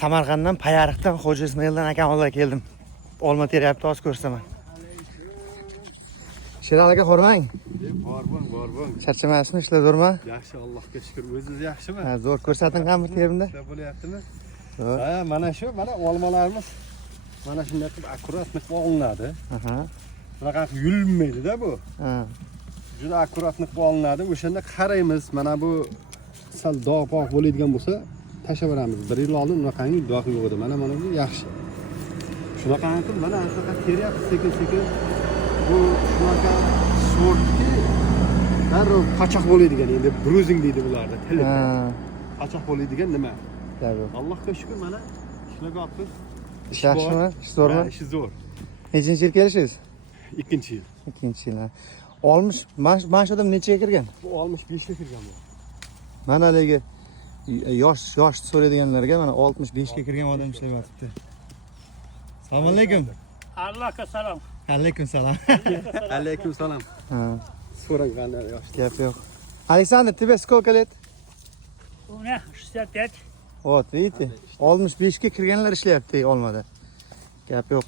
Samarqanddan, Payariqdan, Xo'ja Ismoildan akam oldiga keldim. Olma teryapti, oz ko'rsaman. Sherali aka, xormang. Bor. Charchamasizmi? Ishlar zo'rmi? Yaxshi, Allohga shukr. O'zingiz yaxshimi? Ha, zo'r. Ko'rsating qanday terimda? Ishlar bo'lyaptimi? Zo'r. Ha, mana shu, mana olmalarimiz mana shunday qilib akkuratlik olinadi. Aha. Bunaqa yulmaydi-da bu. Ha. Juda akkuratlik olinadi. O'shanda qaraymiz, mana bu sal dog'-pog' bo'ladigan bo'lsa, tashlaveramiz. 1 yil oldin bunaqangi dog' yo'q edi. Mana bu yaxshi. Shunaqa qilib, mana shunaqa teryapti sekin-sekin. Bu shunaqa sortki darrov qochoq bo'ladigan, endi bruzing deydi bularda tilda. Qochoq bo'ladigan nima? Tabii. Allohga shukr, mana ishlarga olibmiz. Ish yaxshimi? Ish zo'rmi? Ish zo'r. Nechinchi yil kelishingiz? 2-yil. 2-yil. Olmuş, mana shu odam nechaga kirgan? Bu 65 ga kirgan bu. Mana haligi yosh so'raydiganlarga mana 65 ga kirgan odam ishlab yotibdi. Assalomu alaykum. Allohga salom. Alaykum salom. Alaykum salom. Ha, So'rang qanday yosh. gap yo'q. Александр, тебе сколько лет? У меня 65. Вот, видите? 65 ga kirganlar ishlayapti olmada. Gap yo'q.